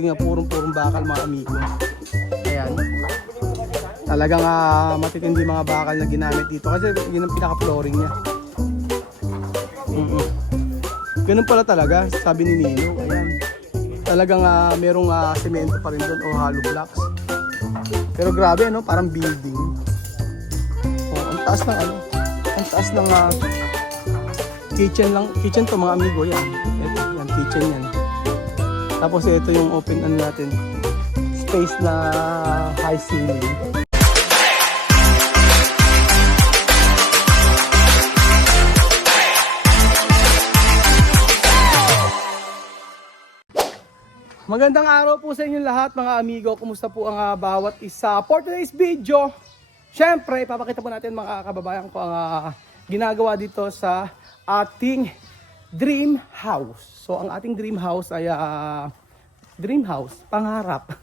tingnan, purong bakal mga amigo. Ayan. Talagang matitindi mga bakal na ginamit dito kasi yun ang pinaka-flooring niya. Ganun pala talaga, sabi ni Nino. Ayan. Talagang merong semento pa rin doon o hollow blocks. Pero grabe, no? Parang building. Oh, ang taas ng ano? Ang taas ng kitchen lang. Kitchen to mga amigo, yan. Ito, yan, kitchen yan. Tapos ito yung open ano natin. Space na high ceiling. Magandang araw po sa inyong lahat mga amigo. Kumusta po ang bawat isa? For today's video, syempre ipapakita po natin mga kababayan ko ang ginagawa dito sa ating dream house. So ang ating dream house ay dream house, pangarap.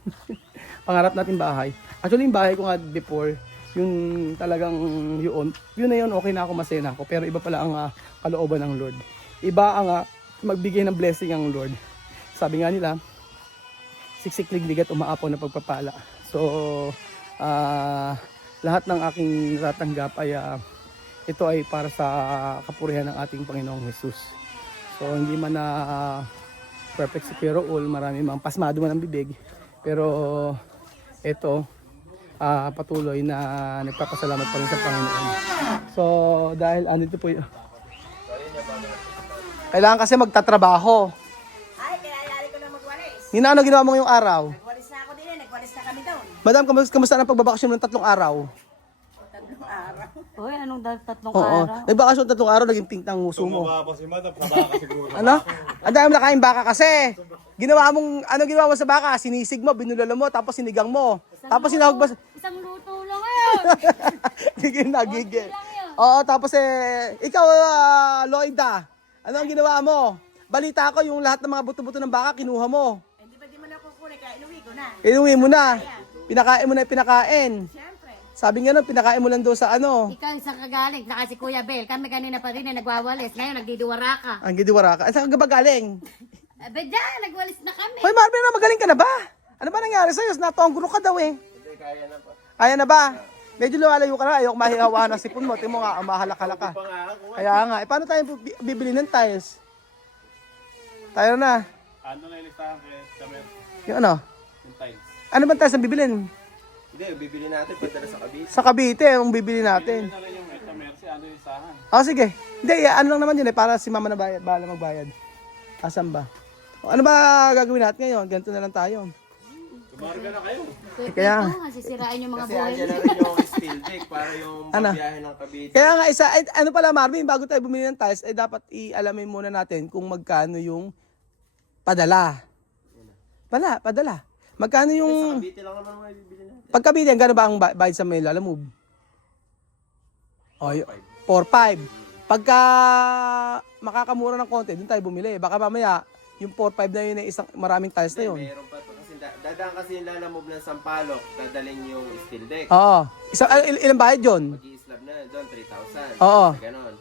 Pangarap natin bahay. Actually yung bahay ko nga before, yung talagang yun na yun, okay na ako, masaya na ako. Pero iba pala ang kalooban ng Lord. Iba ang magbigay ng blessing ang Lord. Sabi nga nila, siksik-liglig at umaapaw na pagpapala. So, lahat ng aking natatanggap ay ito ay para sa kapurihan ng ating Panginoong Jesus. So, hindi man na perfect si Pero all, marami mang pasmado man ang bibig. Pero, ito, patuloy na nagpapasalamat pa rin sa Panginoon. So, dahil andito po yun. Kailangan kasi magtatrabaho. Nina, ano ginawa mo ngayong araw? Nagwalis na ako din nagwalis na kami doon. Madam, kamusta ang pagbabakasyon ng 3 araw? 3 araw. Uy, anong 3 Oo. araw? Nagbakasyon 3 araw, naging pink ng nguso mo. Tumaba pa si Madam, sa baka siguro. Ano? Ang dami nakain baka kasi. Ginawa mo sa baka? Sinisig mo, binulalo mo, tapos sinigang mo. Tapos sinahog ba? Isang luto lang ngayon. Gigil na, gigil. Konti lang yun. Oo, tapos ikaw, Lloyda, ano ang ginawa mo? Balita ko yung lahat ng mga buto-buto ng baka, kinuha mo. Hindi pa di man ako kukunin kaya inuwi ko na. Inuwi mo na. Pinakain mo na yung pinakain. Siyempre. Sabi nga nun, pinakain mo lang doon sa ano. Ikaw isang kagaling, saka si Kuya Bel. Kami kanina pa rin nagwawalis. Ngayon nagdidiwara ka. Ang gidiwara ka. Saan ka ba galing? Abe dyan, nagwalis na kami. Hoy, Marvin, magaling ka na ba? Ano ba nangyari sa'yo? Natonggulo ka daw eh. Hindi, kaya na pa. Kaya na ba? Medyo lumalayo ka na. Ayok mahihawahan ng sipon mo. Tingnan mo nga, mahalak-halak ka. Kaya nga. Paano tayo bibili ng tiles? Tayo na. Ano na ilistahan kami? Yung ano? Yung tiles. Ano ba tiles ang bibilin? Hindi, bibili natin pagdala sa Cavite. Sa Cavite, ang bibili natin. Yun na lang yung Mercy, ano yung listahan? Sige. Hindi, ano lang naman yun eh. Para si mama na bayad, bahala magbayad. Asan ba? Ano ba gagawin natin ngayon? Ganito na lang tayo. Tumarga na kayo. Kaya Sisirain yung mga Kasi buhay. andyan na rin yung steel deck para yung Ano? pagbiyahe ng Cavite. Kaya nga ano pala Marvin, bago tayo bumili ng tiles, ay dapat i-alamin muna natin kung magkano yung padala. Padala. Magkano Sa yung Cavite lang naman mga bibili natin. pagkabili, gano'n ba ang bayad sa may Lalamove? O, 4-5. Pagka makakamura ng konti, doon tayo bumili. Baka mamaya, yung 4-5 na yun ay isang maraming tiles na yun. Meron pa to kasi dadaan kasi yung lalamove ng Sampaloc, dadalhin yung steel deck. Oo. Ilang bayad yun? Mag-i-slab na doon, 3,000. Oo. Ganon.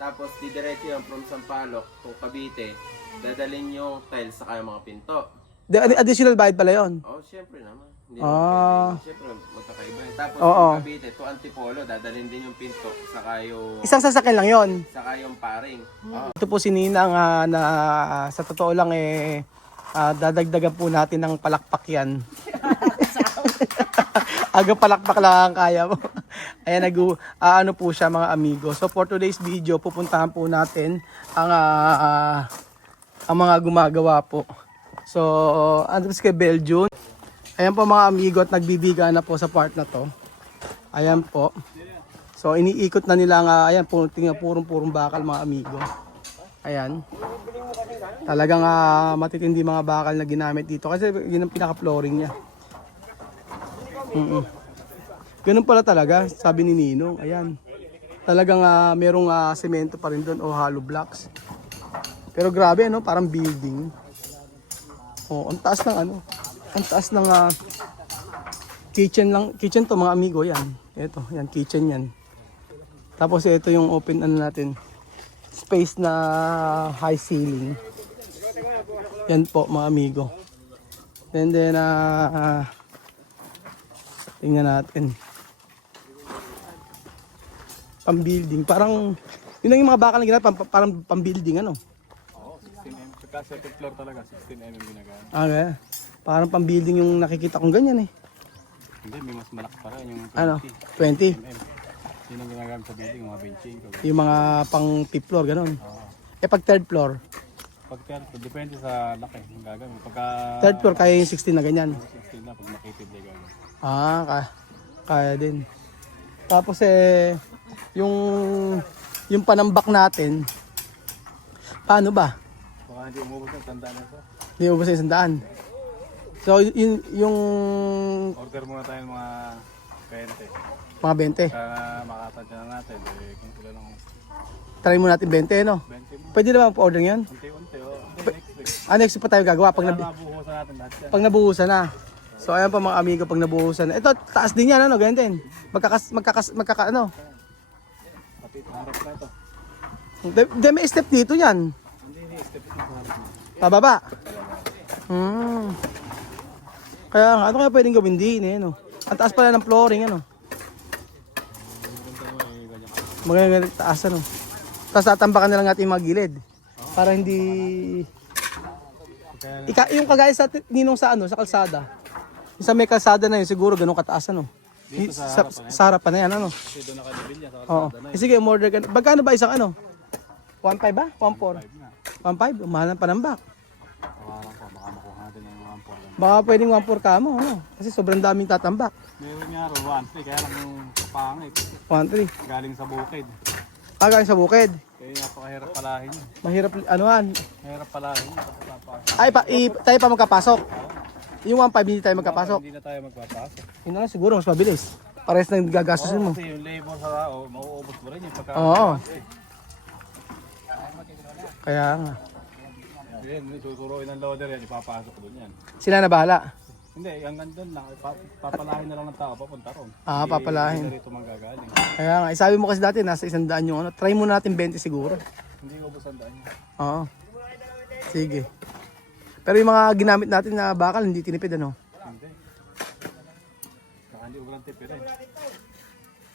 Tapos didiretso yan from Sampaloc kung Cavite, dadalhin yung tiles saka yung mga pinto. Additional bayad pala yun. Oh, syempre naman. Hindi Ah. naman pwede. Syempre magkakaiba. Tapos Oo. yung Cavite to Antipolo, dadalhin din yung pinto saka yung Isang sasakyan lang yun. paring. Oh. Ito po si Ninang na sa totoo lang dadagdagan po natin ng palakpak yan. Aga palakpak lang ang kaya mo. Ayan, ano po siya mga amigo. So for today's video, pupuntahan po natin ang mga gumagawa po. So, andun kay Belgium. Ayan po mga amigo at nagbibiga na po sa part na to. Ayan po. So iniikot na nila ayan po, tingnan purong bakal mga amigo. Ayan. Talagang matitindi mga bakal na ginamit dito kasi yun ang pinaka-flooring niya. Ganun pala talaga, sabi ni Nino. Ayan. Talagang merong semento pa rin doon o hollow blocks. Pero grabe no, parang building. Oh, ang taas ng ano? Ang taas ng kitchen to mga amigo yan. Ito, yan kitchen yan. Tapos ito yung open ano natin. Space na high ceiling. Yan po mga amigo. Then, tingnan natin. Pang-building. Parang, yun lang yung mga bakal na ginagawa, parang pang-building, ano? Oo, 16mm. Pagka second floor talaga, 16mm ginagamit. Okay. Parang pang-building yung nakikita kong ganyan eh. Hindi, may mas malaki pa rin yung 20 Ano? 20. mm. Yun ang ginagamit sa building, mga benching. Yung mga pang fifth floor, ganun. Oo. Eh pag third floor, Pag third, depende sa laki ng gagamit. Pagka third floor kaya yung 16 na ganyan. 16 na, pag makitid na gagamit. Kaya din. Tapos yung panambak natin, paano ba? Baka hindi umubos ang tandaan na ito. Hindi ubos sa 100. So yung Order muna tayo ng mga 20. mga 20. Kaya makatadya na natin, kung sila ng Try mo natin 20, no? 20 mo. Pwede naman po order yan. Unti-unti, next week. Next pa tayo gagawa pag, Para mabuhusan natin lahat yan. pag nabuhusan na. So ayan pa mga amigo, pag nabuhusan na. Ito, taas din yan, ano? Ganyan din. Ano? Pati ito, harap na ito. May step dito yan. Hindi, step ito sa harap mo. Pababa. Kaya nga, ano kaya pwedeng gawin din eh, no? Ang taas pala ng flooring, ano? Magandang taas, ano? Tapos tatambakan na lang natin yung mga gilid. Para hindi... yung kagaya sa ninong sa ano, sa kalsada. Yung sa may kalsada na yun, siguro ganun kataas, ano? Dito Sa harapan na yan, ano? Kasi doon nakadibilya sa Oo. Sige, umorder ka. Magkano ba isang ano? 1.5 ba? 1.4? 5 na. 1.5? Mahal ng panambak. Tawaran ko, baka makuha natin yung mga 4 lang. Baka pwedeng 1.4 ka mo, ano? Kasi sobrang daming tatambak. Meron nga ro, 1.3, kaya lang yung kapangit. 1.3. Galing sa bukid. Galing sa bukid. Kaya napakahirap palahin yun. Mahirap, anuhan. Mahirap palahin yun. Tapos Ay, tayo pa magkapasok. Yung 1.5 hindi tayo magkapasok. hindi na tayo magpapasok. Yun na lang siguro, mas mabilis. Pares na gagastusin mo. Kasi yung labor sa tao, mauubos mo rin yung pagka... Oo. Kaya nga. Yan, susuruin ng loader yan, ipapasok doon yan. Sila na bahala. Hindi, hanggang doon lang, papalahin na lang ng tao, papunta ron. Papalahin. Hindi rito manggagaling. Kaya nga, sabi mo kasi dati, nasa 100 yung ano. Try muna natin 20 siguro. Hindi ubos ang daan niya. Oo. Sige. Pero yung mga ginamit natin na bakal, hindi tinipid, ano? Hindi. Saka hindi ubrang tipid eh.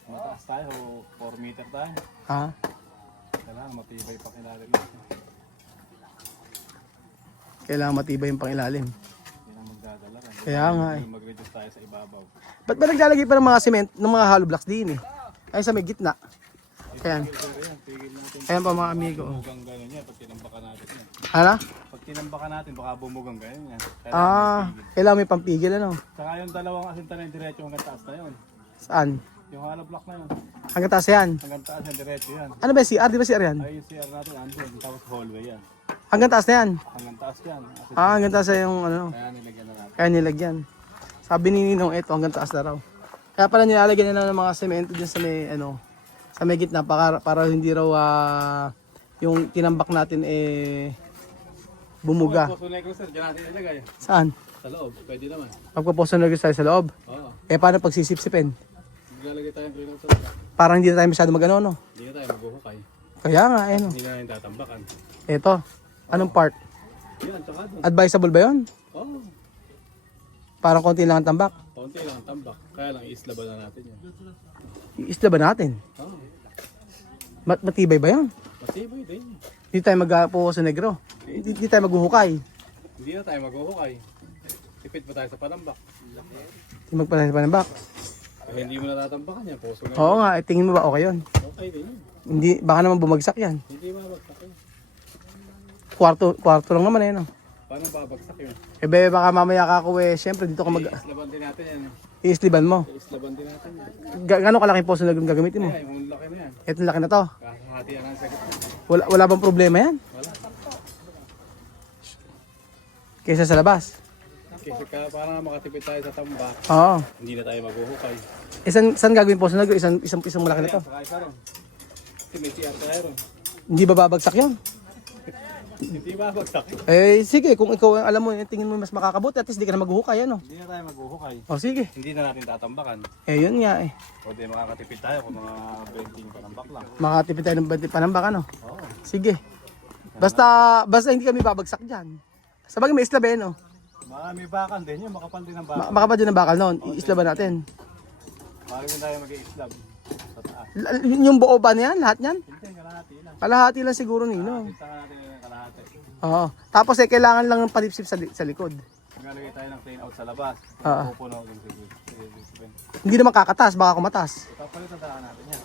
Mataas tayo, 4 meter tayo. Ha? Kailangan matibay pa kilalim natin. Kailangan matibay yung pangilalim. Hindi na magdadala rin. Kaya nga eh. Mag-reduce tayo sa ibabaw. Ba't ba naglalagay pa ng mga cement, ng mga hollow blocks din eh? Ay sa may gitna. Ayan. Tigil natin. Ayan pa mga amigo. Bumugang gano'n yan, pag tinambakan natin yan. Hala? Pag tinambakan natin, baka bumugang gano'n yan. Kailangan may pampigil, ano? Saka yung dalawang asinta na yung diretso hanggang taas na yun. Saan? Yung hollow block na yun. Hanggang taas yan. Hanggang taas yung diretso yan. Ano ba yung CR? Di ba CR yan? Ay yung CR natin, andun. Tapos hallway yan. Hanggang taas na yan. Hanggang taas yan. Hanggang taas na yung ano. Kaya nilagyan na natin. Kaya nilagyan. Sabi ni Ninong, ito hanggang taas na raw. Kaya pala nilalagyan nila ng mga semento dyan sa may, ano, sa may gitna para hindi raw yung tinambak natin bumuga. Puso negro sir, dyan natin ilagay. Saan? Sa loob, pwede naman. Magpaposto na tayo sa loob. Oo. Paano pag sisip-sipin? Maglalagay tayong cleaner sa Parang hindi na tayo masyado magano, no? Hindi na tayo maghuhukay. Kaya nga, no? Hindi na natin tatambakan. Ito. Anong part? Yan, tsaka doon. Advisable ba yun? Oo. Parang konti lang ang tambak. Konti lang ang tambak. Kaya lang iislaban na natin yan. Isla ba natin? Oo. Matibay ba yun? Matibay din. Hindi tayo magpupo sa negro. Hindi tayo maghuhukay. Hindi na tayo maghuhukay. Tipid pa tayo sa panambak. Hindi magpalay sa panambak. Kaya hindi mo natatambakan yan. Puso na. Oo nga, tingin mo ba okay yun? Okay din yun. Hindi, baka naman bumagsak yan. Hindi mabagsak yun. Kwarto lang naman no? Paano babagsak yun? Baka mamaya ka ako syempre dito ka Iislaban din natin yan. iisliban mo. Iislaban din natin yan. Gano'ng kalaking poso na gagamitin mo? Kaya yung laki na yan. Ito laki na to. Kahati yan ang sagot. Wala bang problema yan? Wala. Kaysa sa labas. Kasi para makatipid tayo sa tambak, Oo. hindi na tayo maghuhukay. Saan gagawin poso na isang malaki na to? Saka isa ron. Kasi may CR tayo ron. Hindi ba babagsak yun? Hindi babagsak. Sige, kung ikaw alam mo, tingin mo mas makakabuti, at least di ka na maghuhukay, ano? Hindi na tayo maghuhukay. Sige. Hindi na natin tatambakan. Yun nga O di makakatipid tayo kung mga 20 panambak lang. Makatipid tayo ng panambak, ano? Oo. Sige. Basta hindi kami babagsak dyan. Sabagay may isla ba, no? Baka may bakan din yun, makapal din ang bakan. Makapal din ang bakal noon. Iislaban natin. Baka din tayo mag-i-islab sa taas. Yung buo ba niyan? Lahat niyan? Hindi, kalahati lang. Kalahati lang siguro Ninong. Kita natin yung kalahati. Oo. Tapos kailangan lang ng palipsip sa likod. Maglalagay tayo ng clean out sa labas. Pupuno yung sige. Hindi naman kakatas, baka kumatas. Papalitan tayo natin yan.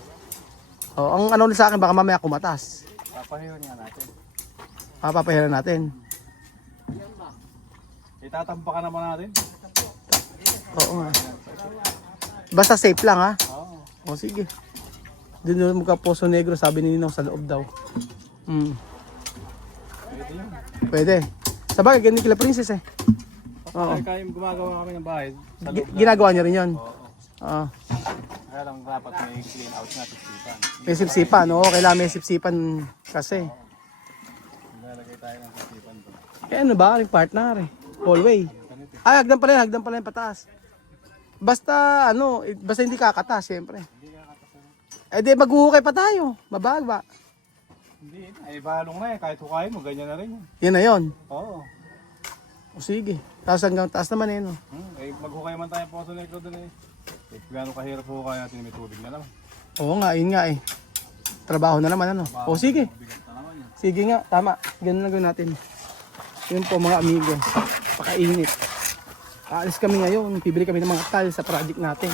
Oo, ang ano sa akin, baka mamaya kumatas. Papahiyon nga natin. Papahiran natin. Itatampakan naman natin. Oo nga. Basta safe lang ha. Oo. O sige. Doon mo ka Poso Negro, sabi ni Ninong sa loob daw. Pwede yun. Pwede. Sabagay, ganun kila Princess eh. Oo. Kaya gumagawa kami ng bahay sa loob na. Ginagawa niya rin yun. Oo. Oo. Kaya lang dapat may clean out na sisipan. May sipsipan, oo. Kailangan may sipsipan kasi. Maglalagay tayo ng sisipan doon. Eh ano ba, aking partner eh. Hallway. Ay, hagdan pala yung pataas. Basta ano, basta hindi kakatas, syempre. Eh di maghuhukay pa tayo. Mababa. Hindi, ay balong na eh. Kahit hukayin mo, ganyan na rin yun. Yan na yun. Oo. O sige. Tapos hanggang taas naman eh, no? Eh, maghukay man tayo Poso Negro doon eh. Eh, gano'ng kahirap hukay natin may tubig na naman. Oo nga, yun nga eh. Trabaho na naman ano. O sige. Bigat na naman yun. Sige nga, tama. Ganun lang gawin natin. Yun po mga amigo. Pakainit. Aalis kami ngayon. Bibili kami ng mga tiles sa project natin.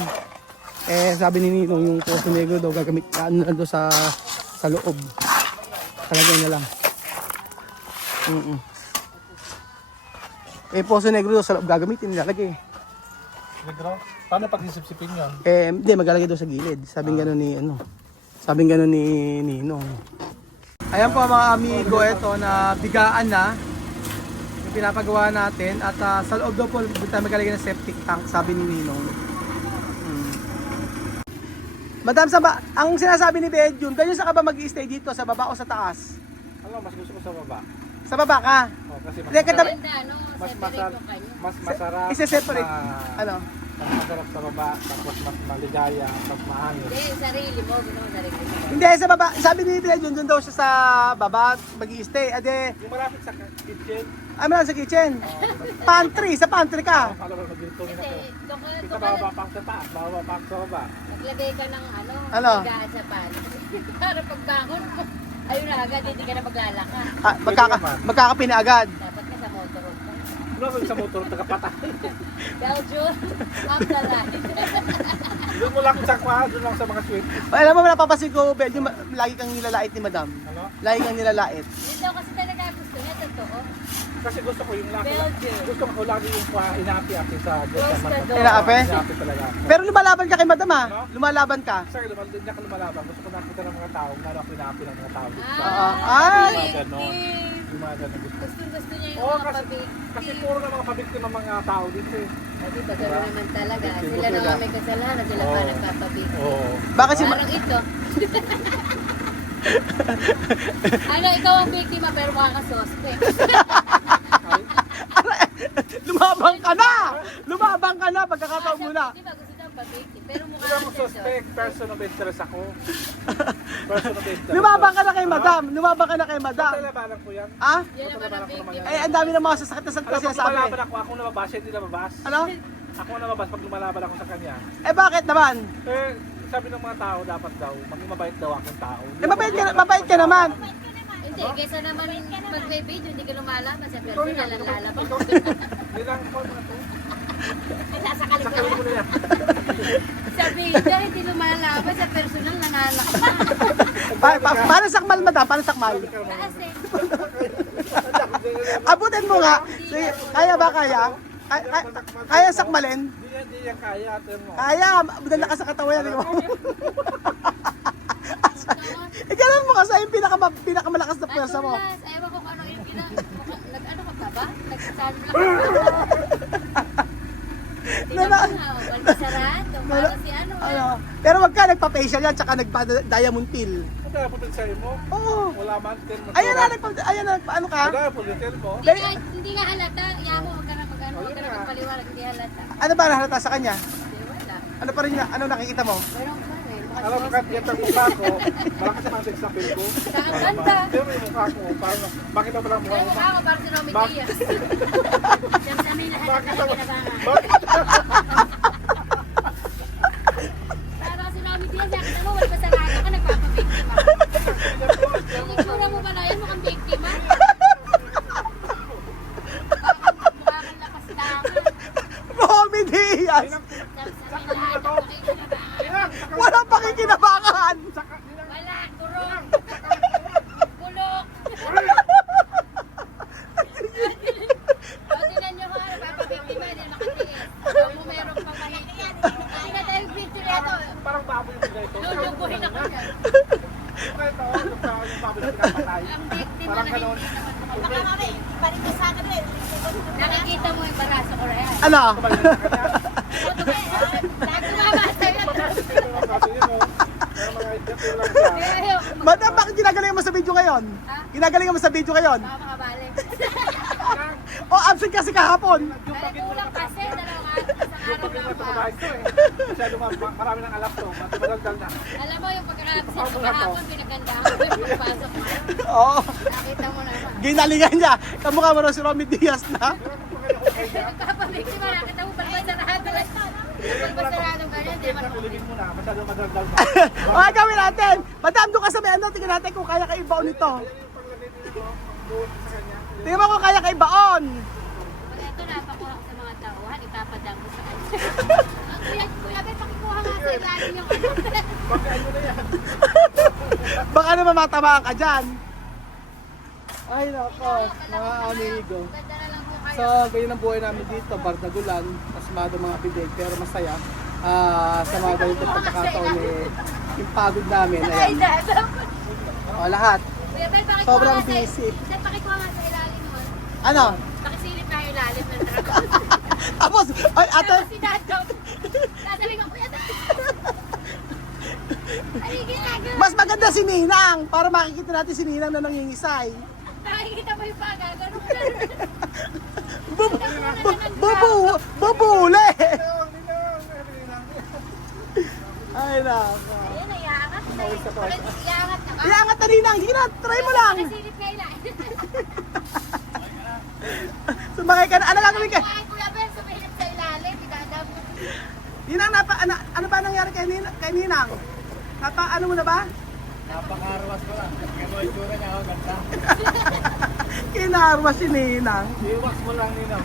Eh, sabi ni Nino, yung Poso Negro daw gagamit ano na doon sa loob. Talagay na lang. Eh, Poso Negro daw sa loob gagamitin. Nilalagay. Negro? Paano pag sisipsipin yun? Eh, hindi, maglalagay doon sa gilid. Sabing gano'n ni, sabing gano'n ni Nino. Ayan po mga amigo, ito na bigaan na yung pinapagawa natin. At sa loob daw po, doon tayo maglalagay ng septic tank, sabi ni Ninong. Madam, ang sinasabi ni Benjun, ganyan sa ka ba mag-i-stay dito, sa baba o sa taas? Ano, mas gusto ko sa baba. Sa baba ka? Oh, kasi Hindi, katabi, mas masarap. isa-separate. Ano? Mas masarap sa baba, tapos mas maligaya, mas mahangin. Hindi, sarili mo, ginawa sarili mo. Hindi, sa baba. Sabi ni Benjun, doon daw siya sa baba, mag-i-stay. Ade, Yung malapit sa kitchen, ano sa kitchen? Pantry, sa pantry ka. paano ba magluto nila Hindi, ko? doon ka, Ito bababa pa sa taas, bababa pa sa baba. naglagay ka ng Ano? bigaan sa pan. Para pagbangon mo, ayun na agad, hindi ka na maglalaka. Magkakape na agad. Dapat ka sa motorhome ka. Ano ako sa motor, tagapatay. Belgium, ma'am the line. Doon mo lang sa kwa, doon lang sa mga sweet. Alam mo, napapasin ko, Benjun, lagi kang nilalait ni Madam. Ano? Lagi kang nilalait. Hindi daw kasi talaga gusto niya, totoo. Kasi gusto ko yung laki. Belgium. Gusto ko lagi yung kwa, inapi-api sa Close the door. Inaapi? Inapi talaga. Pero lumalaban ka kay Madam ha? Lumalaban ka. Sir, hindi na ako lumalaban. Gusto ko nakita ng mga tao, lalo ako inapi ng mga tao. Ay! Yung mga ganon. Yung mga ganon gusto. Gusto niya yung Oo, mga pabig. kasi puro na mga pabiktim ng mga tao dito eh. Di ba, gano'n naman talaga. Victim Sila ko na sila. may kasalanan, sila pa Oo. nagpapabig. Oo. Bakit si Parang ito. Ano, ikaw ang biktima pero mukha ka suspect. Lumabang ka na! Lumabang ka na! Pagkakataon muna. Di ba, gusto daw pabiktim pero mukha Hindi ka ako suspect, person of interest ako. Person of interest. Lumabang ka na kay Madam. Lumabang ka na kay Madam. Labanan ko yan. Ah? Yan naman ang biktima. Eh, ang dami ng mga sasakit na Alam mo, sinasabi. lumalaban ako, ako nababas, hindi nababas. Ano? Ako nababas pag lumalaban ako sa kanya. Eh, bakit naman? Eh, sabi ng mga tao, dapat daw, maging mabait daw akong tao. Eh, mabait ka naman. Hindi, kaysa naman mag-video, hindi ka lumalaban sa personal ang lalaban. Hindi lang ako mga to. Sasakali ka. Sakalin mo na yan. Sa video, hindi lumalaban sa personal nangalakpan. Paano sakmal, Madam? Paano sakmal? Taas eh. Abutin mo nga. Sige, kaya ba kaya? Kaya sakmalin? Hindi yan kaya, ate mo. Kaya, budala ka sa katawan yan. Ganun mo kasi yung pinakamalakas na pwersa mo. At ewan ko kung ano yung nag-ano ka pa ba? Nagsasabi lang Tinapon nga, walmasarado, para si ano. Ano? Pero wag ka, nagpa-facial yan, tsaka nagpa-diamond pill. Ano kaya putin sa'yo mo? Oo. Wala man, tin mo. Ayan na, ano ka? Wala putin mo. Hindi nga halata, yamo, huwag ka na mag-ano, huwag ka na magpaliwanag, hindi halata. Ano ba nahalata sa kanya? Hindi, wala. Ano pa rin niya? Ano nakikita mo? Meron pa rin. Alam mo, kahit ganito ang mukha ko, malakas naman sa example ko. Ang ganda. Pero yung mukha ko, parang, bakit na parang mukha Ay, ko? mukha ko para si Romy Bak- Diaz. Diyan kami lahat Bakit ng naman? kinabangan. Bakit? Para si Romy Diaz, nakita mo, wala pa sa naga ka, nagpapabiktima. Yung itsura mo ba na yan, mukhang biktima? Mukha kang lakas dapat. Romy Diaz! Sabi lahat ng pakikinabangan. Walang pakikinabangan! Wala, kurong. Bulok. O, tinan nyo mga napapabiktima, hindi makatiis. Kung mo meron pang mahigit. Hindi na tayo video na ito. Parang baboy yung ganito. Lulubuhin ako dyan. Ito, yung baboy na pinapatay. Ang biktima Parang na ganon. hindi naman Baka makatiis. mami, balik ka sa akin rin. Nakikita mo yung baraso ko rin. Ano? Lagi tumama sa'yo. Kasi yun, oh. Kaya mga idiot yun lang siya. Madam, bakit ginagaling mo sa video ngayon? Ha? Ginagaling mo sa video ngayon? Baka makabalik. O, absent kasi kahapon. Ay, kulang kasi. Isang araw Pag lang ito pa. ito eh. Masyado marami ng alam to. Madaldal na. Alam mo yung pagkakabsent ko kahapon, pinagandahan ko yung pagpasok mo. Oo. Nakita mo naman. Ginalingan niya. Kamukha mo raw si Romy Diaz na. Nagpapabiktima, nakita mo balbal sarado lang. Balbal sarado ganyan, di man Kulibin mo na. Masyado madaldal na. Okay, gawin natin. Madam, doon ka sa may ano. Tingnan natin kung kaya ka ibaon nito. Doon sa kanya. Tingnan mo kung kaya ka ibaon. Pag ito napakuha ko sa mga tauhan, ipapadang ko sa kanya. Ang kuya, Ben, pakikuha nga sa ilalim yung ano. Pagkaan mo na yan. Baka naman matamaan ka dyan. Ay, nako. Mga amigo. Ganda na lang po kayo. So, ganyan ang buhay namin dito. Bardagulan. Pasmado mga bidig. Pero masaya. Sa mga ganito pagkakataon eh, yung pagod namin. Ay, Ayan. dada. O, lahat. Kuya, Ben, pakikuha Sobrang nga sa- busy. Ben, pakikuha nga sa ilalim mo. Ano? Pakisilip na yung ilalim ng truck. Tapos, ay, ate. Tapos si Dad, sasabi ko, kuya, Dad. Ano yung ginagawa? Mas maganda si Ninang. Para makikita natin si Ninang na nangingisay. Nakikita mo yung paga, ganun ka. Bubule! Ay, nako. Ayan, iangat na eh. Iangat na ba? Iangat na Ninang. Sige na, try mo lang. Pakisilip na ilalim. Sumakay ka na. Ano gagawin ka? Ay, Kuya Ben, sumilip sa ilalim, idadam. Ninang, ano ba nangyari kay Ninang? Ano mo na ba? Napakarwas ko lang. Kaya mo itsura niya ako ganda. Kinarwa si Ninang. I-wax mo lang ninang.